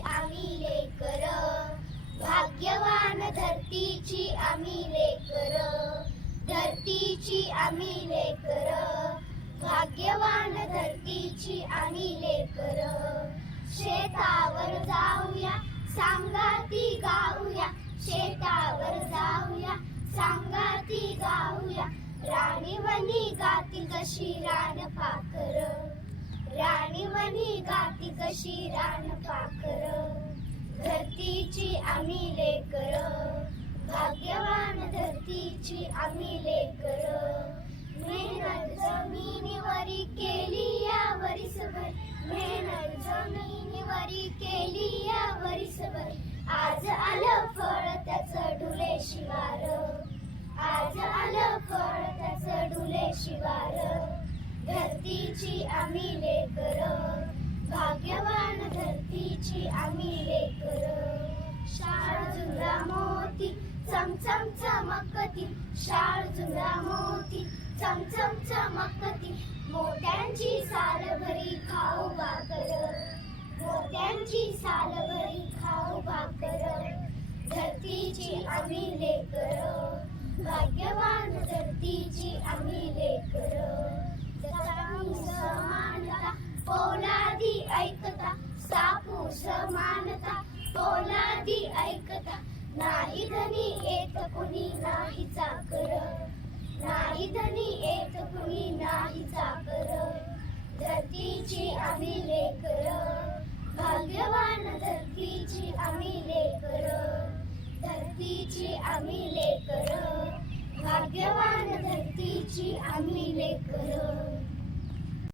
आम्ही लेकर. भाग्यवान धरतीची आम्ही लेकर. धरतीची आम्ही लेकर. भाग्यवान धरतीची आम्ही लेकर. शेतावर जाऊया सांगाती गाऊया. शेतावर जाऊया सांगाती गाऊया. राणीवनी गाती कशी रान पाकर राणीवनी गाती कशी रान पाकर धरतीची आम्ही लेकर. भाग्यवान धरतीची आम्ही लेकर. मेहनत जमिनीवरी केली या वरीसभर. मेहनत जमिनीवरी केली या वरीसभर. आज आलं फळ त्याचं डुले शिवार. आज आलं फळ त्याचं डुले शिवार. धरतीची आम्ही लेकर. चमकती शाळ जुळा मोती चमचम चमकती. मोत्यांची साल भरी खाऊ भाकर मोत्यांची साल भरी खाऊ भाकर धरतीची आम्ही लेकर. भाग्यवान धरतीची आम्ही लेकर. समानता पोलादी ऐकता. सापू समानता पोलादी ऐकता. नाही धनी येत कुणी नाही चाकर नाही धनी येत कुणी नाही चाकर धरतीची आम्ही लेकर भाग्यवान धरतीची आम्ही लेकर धरतीची आम्ही लेकर भाग्यवान धरतीची आम्ही लेकर.